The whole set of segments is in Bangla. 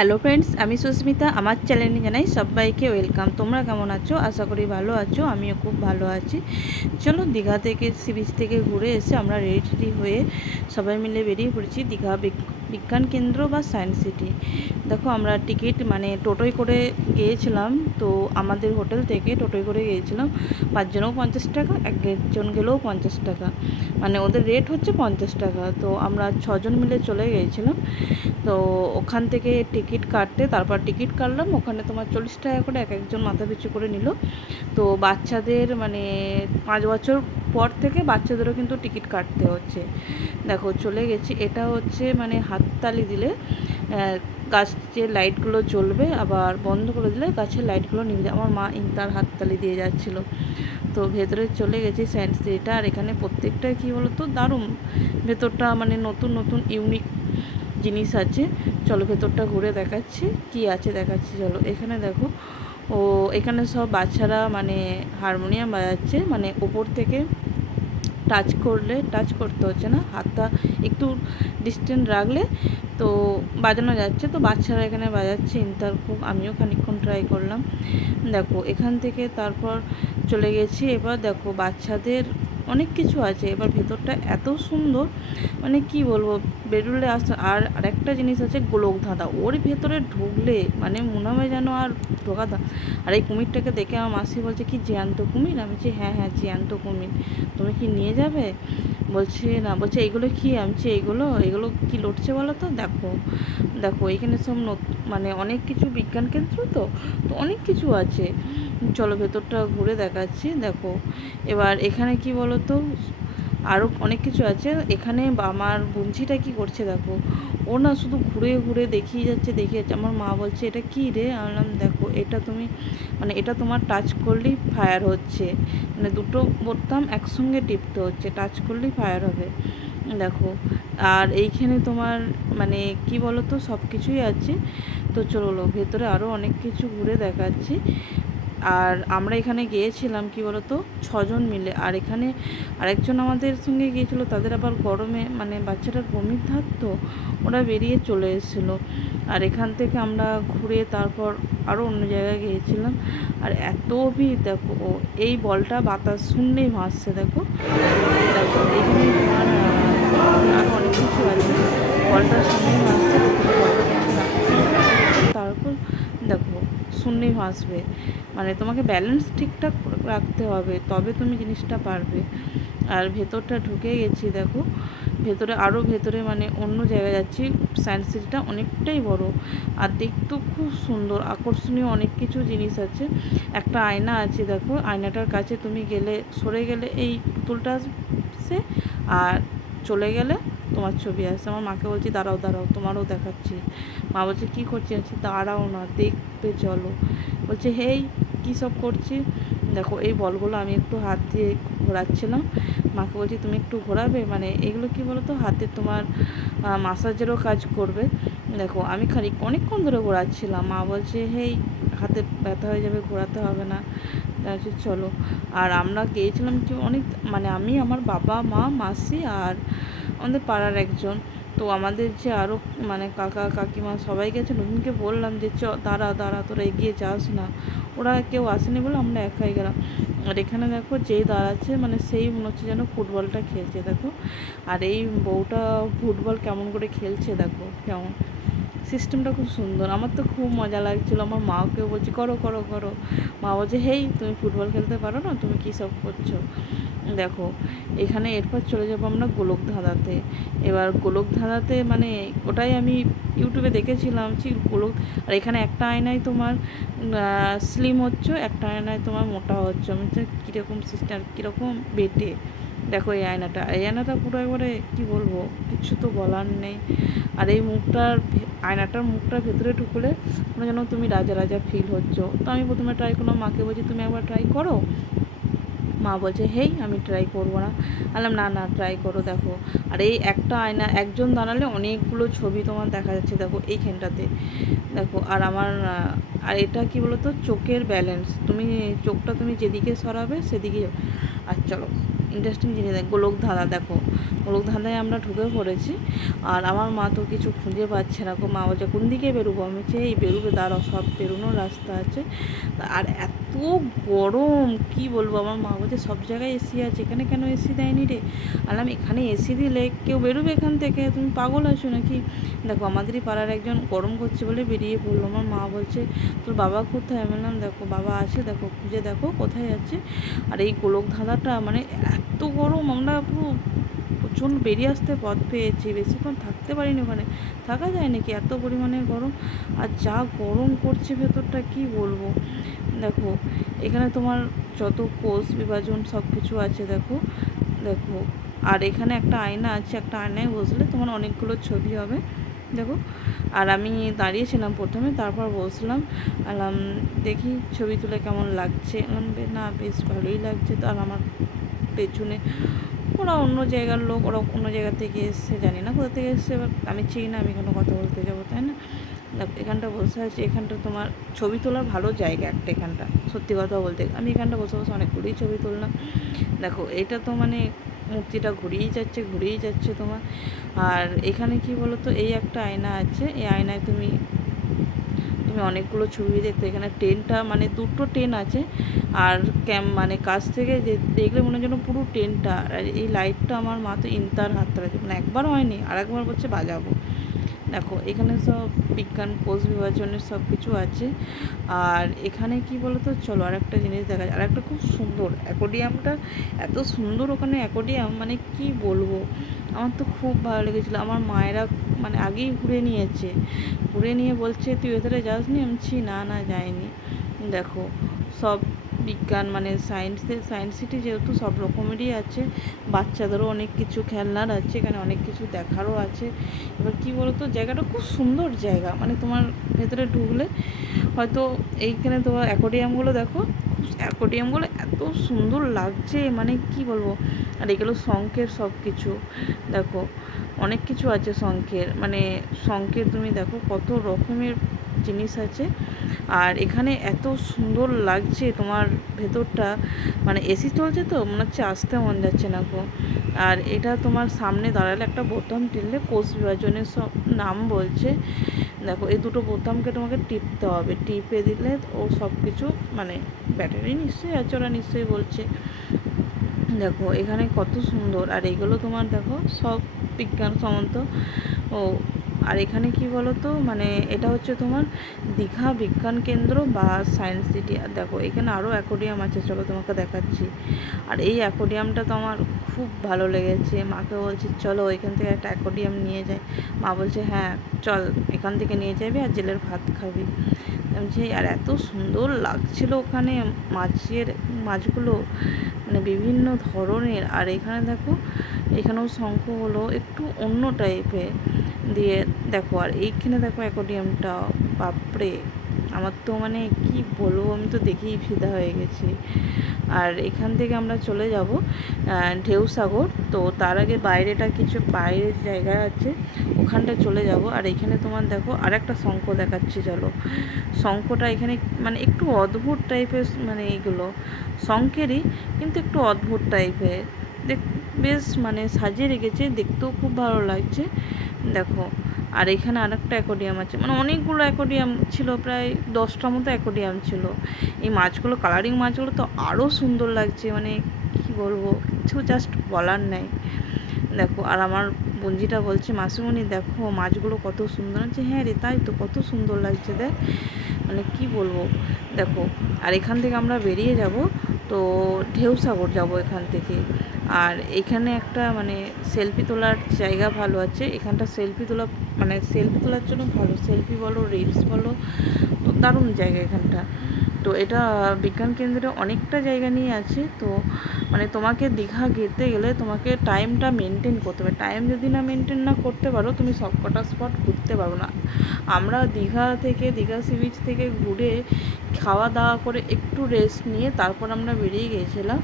হ্যালো ফ্রেন্ডস, আমি সুস্মিতা। আমার চ্যানেলে জানাই সবাইকে ওয়েলকাম। তোমরা কেমন আছো? আশা করি ভালো আছো। আমিও খুব ভালো আছি। চলো, দীঘা থেকে সি বিচ থেকে ঘুরে এসে আমরা রেডি হয়ে সবাই মিলে বেরিয়ে পড়েছি দীঘা বিজ্ঞান কেন্দ্র বা সায়েন্স সিটি। দেখো, আমরা টিকিট টোটোয় করে গিয়েছিলাম। তো আমাদের হোটেল থেকে টোটোয় করে গিয়েছিলাম। 5 জনেও 50 টাকা, একজন গেলেও 50 টাকা, ওদের রেট হচ্ছে 50 টাকা। তো আমরা 6 জন মিলে চলে গিয়েছিলাম। তো ওখান থেকে টিকিট কাটতে, তারপর টিকিট কাটলাম। ওখানে তোমার 40 টাকা করে এক একজন মাথা পিছু করে নিল। তো বাচ্চাদের 5 বছর পর থেকে বাচ্চাদেরও কিন্তু টিকিট কাটতে হচ্ছে। দেখো, চলে গেছি। এটা হচ্ছে হাততালি দিলে গাছের লাইটগুলো জ্বলবে, আবার বন্ধ করে দিলে গাছের লাইটগুলো নিভে যায়। আমার মা তার হাততালি দিয়ে যাচ্ছিল। তো ভেতরে চলে গেছি সায়েন্স সিটিটা। আর এখানে প্রত্যেকটাই কী বলো তো, দারুণ। ভেতরটা নতুন নতুন ইউনিক জিনিস আছে। চলো, ভেতরটা ঘুরে দেখাচ্ছি কি আছে, দেখাচ্ছি। চলো, এখানে দেখো। এখানে সব বাচ্চারা হারমোনিয়াম বাজাচ্ছে। ওপর থেকে টাচ করতে হচ্ছে না, হাতটা একটু ডিস্টেন্স রাখলে তো বাজানো যাচ্ছে। তো বাচ্চারা এখানে বাজাচ্ছে খুব। আমিও খানিকক্ষণ ট্রাই করলাম। দেখো, এখান থেকে তারপর চলে গেছি। এবার দেখো, বাচ্চাদের অনেক কিছু আছে। এবার ভেতরটা এত সুন্দর, কি বলবো, বেরুলে আর আরেকটা জিনিস আছে, গোলক ধাঁধা। ওর ভেতরে ঢুকলে মনে হয় যেন আর ঢোকা। আর এই কুমিরটাকে দেখে আমার মাসি বলছে, কি জ্যান্ত কুমির? আমি বলছি হ্যাঁ হ্যাঁ, জ্যান্ত কুমির। তুমি কি নিয়ে যাবে? বলছে না। বলছে এইগুলো কি? আমি বলছি এগুলো কি লড়ছে বলো তো। দেখো দেখো, এখানে সব অনেক কিছু, বিজ্ঞান কেন্দ্র তো তো অনেক কিছু আছে। চলো, ভেতরটা ঘুরে দেখাচ্ছি। দেখো, এবার এখানে কি বলো তো, আরও অনেক কিছু আছে। এখানে আমার বুঞ্জিটা কি করছে দেখো। ও না শুধু ঘুরে ঘুরে দেখিয়ে যাচ্ছে। আমার মা বলছে, এটা কি রে? আমি বললাম, দেখো, এটা তুমি এটা তোমার টাচ করলেই ফায়ার হচ্ছে। দুটো বোতাম একসঙ্গে টিপতে হচ্ছে, টাচ করলেই ফায়ার হবে। দেখো, আর এইখানে তোমার কি বলো তো, সব কিছুই আছে। তো চলো, ভেতরে আরও অনেক কিছু ঘুরে দেখাচ্ছি। আর আমরা এখানে গিয়েছিলাম কি বলতো, 6 জন মিলে। আর এখানে আরেকজন আমাদের সঙ্গে গিয়েছিলো, তাদের আবার গরমে বাচ্চাটার বমির ধাত, তো ওরা বেরিয়ে চলে এসেছিলো। আর এখান থেকে আমরা ঘুরে তারপর আরও অন্য জায়গায় গিয়েছিলাম। আর এত ভিড় দেখো, এই বলটা বাতাস শুনলেই ভাসছে। দেখো দেখো, এখানে তোমার আরও অনেক কিছু আছে। বলটা শুনলেই ভাসছে। তারপর দেখো, শূন্যেই ভাসবে। তোমাকে ব্যালেন্স ঠিকঠাক রাখতে হবে, তবে তুমি জিনিসটা পারবে। আর ভেতরটা ঢুকে গেছি। দেখো, ভেতরে আরও ভেতরে অন্য জায়গায় যাচ্ছি। সায়েন্স সিটিটা অনেকটাই বড়, আর দেখতেও খুব সুন্দর, আকর্ষণীয় অনেক কিছু জিনিস আছে। একটা আয়না আছে। দেখো, আয়নাটার কাছে তুমি গেলে, সরে গেলে এই পুতুলটা আসে, আর চলে গেলে তোমার ছবি আসছে। আমার মাকে বলছি, দাঁড়াও দাঁড়াও, তোমারও দেখাচ্ছি। মা বলছে, কী করছি? আছি, দাঁড়াও না, দেখতে চলো। বলছে, হেই, কী সব করছি? দেখো, এই বলগুলো আমি একটু হাত দিয়ে ঘোরাচ্ছিলাম। মাকে বলছি, তুমি একটু ঘোরাবে। এগুলো কি বলো তো, হাতে তোমার মাসাজেরও কাজ করবে। দেখো, আমি অনেকক্ষণ ধরে ঘোরাচ্ছিলাম। মা বলছে, হেই, হাতে ব্যথা হয়ে যাবে, ঘোরাতে হবে না। চলো। আর আমরা গিয়েছিলাম কি অনেক, আমি, আমার বাবা, মা, মাসি আর আমাদের পাড়ার একজন। তো আমাদের যে আরও কাকা কাকিমা সবাই গেছে। নতুনকে বললাম যে, দাঁড়া দাঁড়া, তোরা এগিয়ে যাস না। ওরা কেউ আসেনি বলে আমরা একাই গেলাম। আর এখানে দেখো, যেই দাঁড়াচ্ছে সেই মনে হচ্ছে যেন ফুটবলটা খেলছে। দেখো, আর এই বউটা ফুটবল কেমন করে খেলছে, দেখো কেমন। সিস্টেমটা খুব সুন্দর। আমার তো খুব মজা লাগছিলো। আমার মাকেও বলছি, করো করো করো। মা বলছে, হেই, তুমি ফুটবল খেলতে পারো না, তুমি কী সব করছো? দেখো, এখানে এরপর চলে যাবো আমরা গোলক ধাঁধাতে। এবার গোলক ধাঁধাতে ওটাই আমি ইউটিউবে দেখেছিলাম গোলক। আর এখানে একটা আয়নায় তোমার স্লিম হচ্ছে, একটা আয়নায় তোমার মোটা হচ্ছে। আমি হচ্ছে কীরকম সিস্টেম, কীরকম বেটে। দেখো, এই আয়নাটা পুরো একবারে কী বলবো, কিচ্ছু তো বলার নেই। আর এই আয়নাটার মুখটার ভেতরে ঢুকলে যেন তুমি রাজা রাজা ফিল হচ্ছো। তো আমি প্রথমে ট্রাই করলাম। মাকে বলছি, তুমি একবার ট্রাই করো। মা বলছে, হেই, আমি ট্রাই করবো না। বললাম, না না, ট্রাই করো। দেখো, আর এই একটা আয়না, একজন দাঁড়ালে অনেকগুলো ছবি তোমার দেখা যাচ্ছে। দেখো, এইখানটাতে দেখো। আর এটা কি বলো তো, চোখের ব্যালেন্স। চোখটা তুমি যেদিকে সরাবে সেদিকে। আর চলো, ইন্টারেস্টিং জিনিস গোলকধাঁধা দেখো, গোলকধাঁধায় আমরা ঢুকে পড়েছি। আর আমার মা তো কিছু খুঁজে পাচ্ছে না, মা বলছে কোন দিকে বেরোবো, আমি বলছি এই বেরোবে, দাঁড়াও সব বেরোনোর রাস্তা আছে। আর এত গরম কি বলবো, আমার মা বলছে সব জায়গায় এসি আছে, এখানে কেন এসি দেয়নি রে? আলাম এখানে এসি দিলে কেউ বেরোবে এখান থেকে, তুমি পাগল আছো নাকি? দেখো আমাদেরই পাড়ার একজন গরম করছে বলে বেরিয়ে পড়লো। আমার মা বলছে তোর বাবা কোথায়? আমি বললাম দেখো বাবা আছে, দেখো খুঁজে দেখো কোথায় আছে। আর এই গোলকধাঁধাটা মানে এত গরম, আমরা পুরো প্রচণ্ড বেরিয়ে আসতে পথ পেয়েছি, বেশিক্ষণ থাকতে পারিনি ওখানে, থাকা যায় নাকি এত পরিমাণে গরম। আর যা গরম করছে ভেতরটা কি বলবো। দেখো এখানে তোমার যত কোষ বিভাজন সব কিছু আছে দেখো, দেখো। আর এখানে একটা আয়না আছে, একটা আয়নায় বসলে তোমার অনেকগুলো ছবি হবে দেখো। আর আমি দাঁড়িয়েছিলাম প্রথমে, তারপর বসলাম, আলাম দেখি ছবি তুলে কেমন লাগছে, না বেশ ভালোই লাগছে। তো আর আমার পেছনে ওরা অন্য জায়গার লোক, ওরা অন্য জায়গা থেকে এসছে, জানি না কোথা থেকে এসছে, এবার আমি চিনি না, আমি কোনো কথা বলতে যাবো তাই না। এখানটা বসে আছি, এখানটা তোমার ছবি তোলার ভালো জায়গা একটা, এখানটা সত্যি কথা বলতে আমি এখানটা বসে বসে অনেকগুলোই ছবি তুললাম। দেখো এটা তো মানে মূর্তিটা ঘুরিয়েই যাচ্ছে তোমার। আর এখানে কি বলো তো, এই একটা আয়না আছে, এই আয়নায় তুমি অনেকগুলো ছবি দেখতে। এখানে ট্রেনটা মানে দুটো ট্রেন আছে, আর মানে কাছ থেকে যে দেখলে মনে হয় যেন পুরো ট্রেনটা। আর এই লাইটটা আমার মা তো ইন্তার হাত আছে, মানে একবার হয়নি আর একবার বলছে বাজাবো। দেখো এখানে সব বিজ্ঞান কোষ বিভাজনের সব কিছু আছে। আর এখানে কি বলতো, চলো আর একটা জিনিস দেখা যায়, আর একটা খুব সুন্দর অ্যাকোয়ারিয়ামটা, এত সুন্দর ওখানে অ্যাকোয়ারিয়াম মানে কি বলবো, আমার তো খুব ভালো লেগেছিলো। আমার মায়েরা মানে আগেই ঘুরে নিয়ে বলছে তুই ভেতরে যাসনি? আমি বলছি না না যাইনি। দেখো সব বিজ্ঞান মানে সায়েন্স সিটি যেহেতু সব রকমেরই আছে, বাচ্চাদেরও অনেক কিছু খেলনার আছে, এখানে অনেক কিছু দেখারও আছে। এবার কী বলতো, জায়গাটা খুব সুন্দর জায়গা, মানে তোমার ভেতরে ঢুকলে হয়তো এইখানে তোমার অ্যাকোয়ারিয়ামগুলো দেখো, অ্যাকোয়ারিয়ামগুলো এত সুন্দর লাগছে মানে কি বলবো। আর এগুলো শঙ্খের সব কিছু দেখো, অনেক কিছু আছে শঙ্খের, মানে শঙ্খের তুমি দেখো কত রকমের জিনিস আছে। আর এখানে এত সুন্দর লাগছে তোমার ভেতরটা, মানে এসি চলছে তো মনে হচ্ছে আসতে মন যাচ্ছে না গো। আর এটা তোমার সামনে দাঁড়ালে একটা বোতাম টিপলে কোষ বিভাজনের সব নাম বলছে। দেখো এই দুটো বোতামকে তোমাকে টিপতে হবে, টিপে দিলে ও সব কিছু মানে ব্যাটারি নিশ্চয়ই আছে, ওরা নিশ্চয়ই বলছে। দেখো এখানে কত সুন্দর, আর এগুলো তোমার দেখো সব বিজ্ঞানসম্মত। ও আর এখানে কি বলো তো, মানে এটা হচ্ছে তোমার দীঘা বিজ্ঞান কেন্দ্র বা সায়েন্স সিটি। আর দেখো এখানে আরও অ্যাকোয়ারিয়াম আছে, চলো তোমাকে দেখাচ্ছি। আর এই অ্যাকোয়ারিয়ামটা তো আমার খুব ভালো লেগেছে, মাকে বলছি চলো এখান থেকে একটা অ্যাকোয়ারিয়াম নিয়ে যাই। মা বলছে হ্যাঁ চল, এখান থেকে নিয়ে যাবি আর জেলের ভাত খাবি। বলছি আর এত সুন্দর লাগছিল ওখানে মাছগুলো মানে বিভিন্ন ধরনের। আর এখানে দেখো, এখানেও শঙ্খগুলো একটু অন্য টাইপের দিয়ে দেখো। আর এইখানে দেখো অ্যাকোয়ারিয়ামটা, বাপরে আমার তো মানে কি বলবো, আমি তো দেখেই ফিদা হয়ে গেছি। আর এখান থেকে আমরা চলে যাব ঢেউসাগর। তো তার আগে বাইরের জায়গা আছে, ওখানটায় চলে যাব। আর এখানে তোমার দেখো আর একটা শঙ্খ দেখাচ্ছি, চলো। শঙ্খটা এখানে মানে একটু অদ্ভুত টাইপের, মানে এইগুলো শঙ্খেরই কিন্তু একটু অদ্ভুত টাইপের বেশ মানে সাজিয়ে রেখেছে, দেখতেও খুব ভালো লাগছে দেখো। আর এখানে আরেকটা অ্যাকোয়ারিয়াম আছে, মানে অনেকগুলো অ্যাকোয়ারিয়াম ছিল, প্রায় 10টার মতো অ্যাকোয়ারিয়াম ছিল। এই মাছগুলো, কালারিং মাছগুলো তো আরও সুন্দর লাগছে, মানে কি বলবো, কিছু জাস্ট বলার নেই। দেখো আর আমার বঞ্জিটা বলছে মাসিমণি দেখো মাছগুলো কত সুন্দর আছে। হ্যাঁ রে তাই তো, কত সুন্দর লাগছে দেখ, মানে কি বলবো। দেখো আর এখান থেকে আমরা বেরিয়ে যাব, তো ঢেউসাগর যাব এখান থেকে। আর এখানে একটা মানে সেলফি তোলার জায়গা ভালো আছে, এখানটা সেলফি তোলার জন্য ভালো, সেলফি বলো রিলস বলো, তো দারুণ জায়গা এখানটা। তো এটা বিজ্ঞান কেন্দ্রে অনেকটা জায়গা নিয়ে আছে। তো মানে তোমাকে দীঘা যেতে গেলে তোমাকে টাইমটা মেনটেন করতে হবে, টাইম যদি না মেনটেন না করতে পারো তুমি সব কটা স্পট ঘুরতে পারো না। আমরা দীঘা সি বিচ থেকে ঘুরে খাওয়া দাওয়া করে একটু রেস্ট নিয়ে তারপর আমরা বেরিয়ে গিয়েছিলাম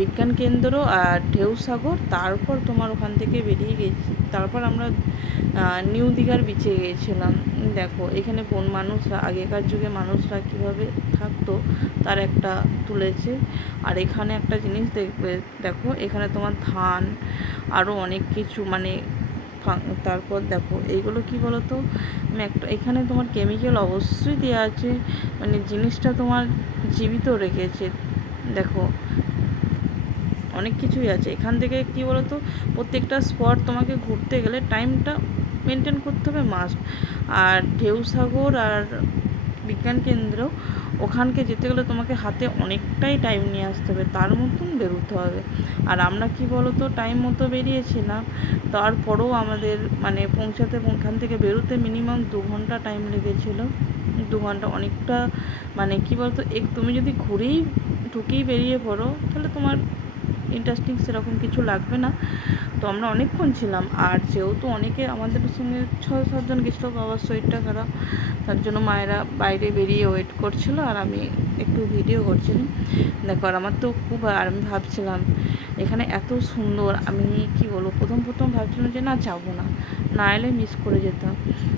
বিজ্ঞান কেন্দ্র আর ঢেউসাগর। তারপর তোমার ওখান থেকে বেরিয়ে গেছি, তারপর আমরা নিউ দীঘার বিচে গিয়েছিলাম। দেখো এখানে আগেকার যুগে মানুষরা কীভাবে থাকতো তার একটা তুলেছে। আর এখানে একটা জিনিস দেখবে, দেখো এখানে তোমার ধান আরও অনেক কিছু মানে তারপর দেখো এইগুলো কি বলো তো, একটা এখানে তোমার কেমিক্যাল অবশ্যই দেওয়া আছে, মানে জিনিসটা তোমার জীবিত রেখেছে। দেখো অনেক কিছুই আছে এখান থেকে, কি বলো তো, প্রত্যেকটা স্পট তোমাকে ঘুরতে গেলে টাইমটা মেনটেন করতে হবে মাস্ট। আর ঢেউসাগর আর বিজ্ঞান কেন্দ্র, ওখানকে যেতে গেলে তোমাকে হাতে অনেকটাই টাইম নিয়ে আসতে হবে, তার মতন বেরোতে হবে। আর আমরা কি বলো তো টাইম মতো বেরিয়েছিলাম, তারপরেও আমাদের মানে পৌঁছাতে, ওখান থেকে বেরোতে মিনিমাম 2 ঘন্টা টাইম লেগেছিলো। 2 ঘন্টা অনেকটা, মানে কি বলতো, তুমি যদি ঘুরেই ঢুকেই বেরিয়ে পড়ো তাহলে তোমার ইন্টারেস্টিং সেরকম কিছু লাগবে না। তো আমরা অনেকক্ষণ ছিলাম, আর যেহেতু অনেকে আমাদের সঙ্গে 6-7 জন গেছিলো, বাবার শরীরটা খারাপ, তার জন্য মায়েরা বাইরে বেরিয়ে ওয়েট করছিল, আর আমি একটু ভিডিও করছিলাম। দেখো আর আমার তো খুব, আর আমি ভাবছিলাম এখানে এত সুন্দর, আমি কি বলবো, প্রথম ভাবছিলাম যে না যাবো না, না এলে মিস করে যেতাম।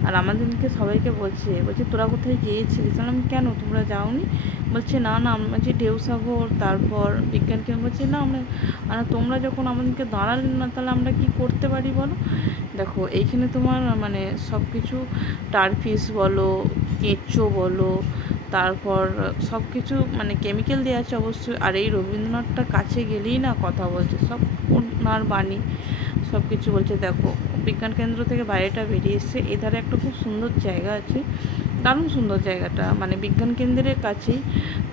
আর আমাদেরকে সবাইকে বলছে তোরা কোথায় গিয়েছিলিস, আমি কেন তোমরা যাওনি, বলছে না আমরা যে ঢেউসাগর তারপর বিজ্ঞান কেন্দ্র, বলছে না আমরা, আর তোমরা যখন আমাদেরকে দাঁড়ালেন না তাহলে আমরা কি করতে পারি বলো। দেখো এইখানে তোমার মানে সব কিছু, টারফিশ বলো, কেঁচো বলো, তারপর সব কিছু মানে কেমিক্যাল দেওয়া আছে অবশ্যই। আর এই রবীন্দ্রনাথটা কাছে গেলেই না কথা বলছে, সব ওনার বাণী সব কিছু বলছে। দেখো বিজ্ঞান কেন্দ্র থেকে বাইরেটা বেরিয়ে এসছে, এধারে একটা খুব সুন্দর জায়গা আছে, দারুণ সুন্দর জায়গাটা, মানে বিজ্ঞান কেন্দ্রের কাছেই।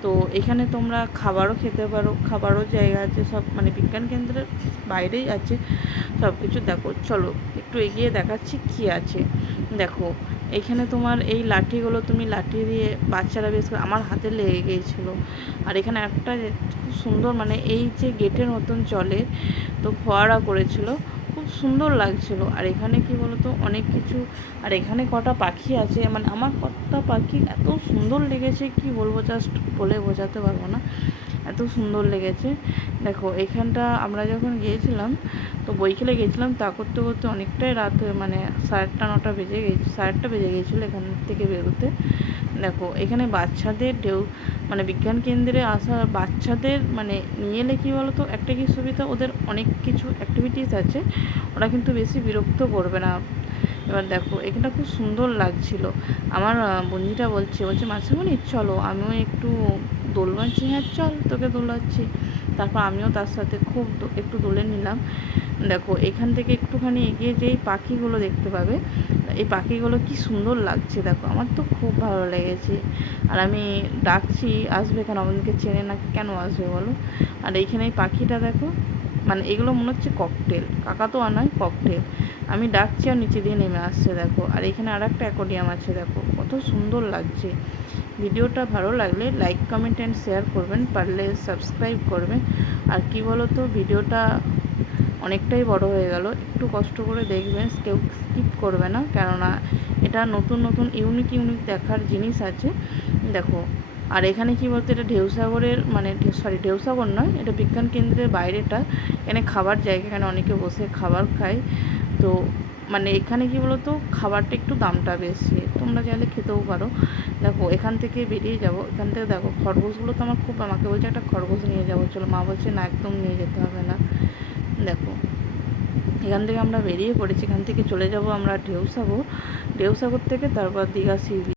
তো এখানে তোমরা খাবারও খেতে পারো, খাবারও জায়গা আছে সব, মানে বিজ্ঞান কেন্দ্রের বাইরেই আছে সব কিছু। দেখো চলো একটু এগিয়ে দেখাচ্ছি কি আছে। দেখো এখানে তোমার এই লাঠিগুলো, তুমি লাঠি দিয়ে বাচ্চারা বেশ, আমার হাতে লেগে গিয়েছিলো। আর এখানে একটা খুব সুন্দর, মানে এই যে গেটের মতন চলে, তো ফোয়ারা করেছিল, খুব সুন্দর লাগছিল। আর এখানে কি বলতো অনেক কিছু, আর এখানে কটা পাখি আছে, মানে আমার কটা পাখি এত সুন্দর লেগেছে কি বলবো, জাস্ট বলে বোঝাতে পারবো না, এত সুন্দর লেগেছে। দেখো এখানটা আমরা যখন গিয়েছিলাম, তো বইকেলে গেছিলাম, তা করতে করতে অনেকটাই রাত হয়ে, মানে 8:30-9টা বেজে গেছে, 8:30টা বেজে গিয়েছিলো এখান থেকে বেরোতে। দেখো এখানে বাচ্চাদের মানে বিজ্ঞান কেন্দ্রে আসা বাচ্চাদের মানে নিয়ে এলে কী বলো তো, একটা কি সুবিধা, ওদের অনেক কিছু অ্যাক্টিভিটিস আছে, ওরা কিন্তু বেশি বিরক্ত করবে না। এবার দেখো এখানটা খুব সুন্দর লাগছিল। আমার বন্ধুটা বলছে মাসিমণি চলো, আমিও একটু দোলবাচ্ছি, হ্যাঁ চল তোকে দোলাচ্ছি। তারপর আমিও তার সাথে খুব একটু দোলে নিলাম। দেখো এখান থেকে একটুখানি এগিয়ে যেই পাখিগুলো দেখতে পাবে, এই পাখিগুলো কি সুন্দর লাগছে, দেখো আমার তো খুব ভালো লেগেছে। আর আমি ডাকছি আসবে কেন, আমাদেরকে চেনে না, কেন আসবে বলো। আর এইখানে এই পাখিটা দেখো, মানে এগুলো মনে হচ্ছে ককটেল, কাকাতুয়া নয় ককটেল। আমি ডাকছি আর নিচে দিয়ে নেমে আসছে দেখো। আর এখানে আর একটা অ্যাকোয়ারিয়াম আছে, দেখো কত সুন্দর লাগছে। ভিডিওটা ভালো লাগলে লাইক কমেন্ট অ্যান্ড শেয়ার করবেন, পারলে সাবস্ক্রাইব করবেন। আর কি বলো তো, ভিডিওটা অনেকটাই বড় হয়ে গেল, একটু কষ্ট করে দেখবেন, কেউ স্কিপ করবে না, কেননা এটা নতুন ইউনিক দেখার জিনিস আছে। দেখো আর এখানে কি বলতো, এটা ঢেউসাগরের মানে ঢেউসাগর নয়, এটা বিজ্ঞান কেন্দ্রের বাইরেটা, এখানে খাবার জায়গা, এখানে অনেকে বসে খাবার খায়। তো মানে এখানে কি বলতো, খাবারটা একটু দামটা বেশি, তোমরা চাইলে খেতেও পারো। দেখো এখান থেকে বেরিয়ে যাবো, এখান থেকে দেখো খরগোশগুলো তো আমার খুব, আমাকে বলছে একটা খরগোশ নিয়ে যাবো চলো, মা বলছে না একদম নিয়ে যেতে হবে না। দেখো এখান থেকে আমরা বেরিয়ে পড়েছি, এখান থেকে চলে যাব আমরা ঢেউসাগর থেকে তারপর দীঘা সি বিচ।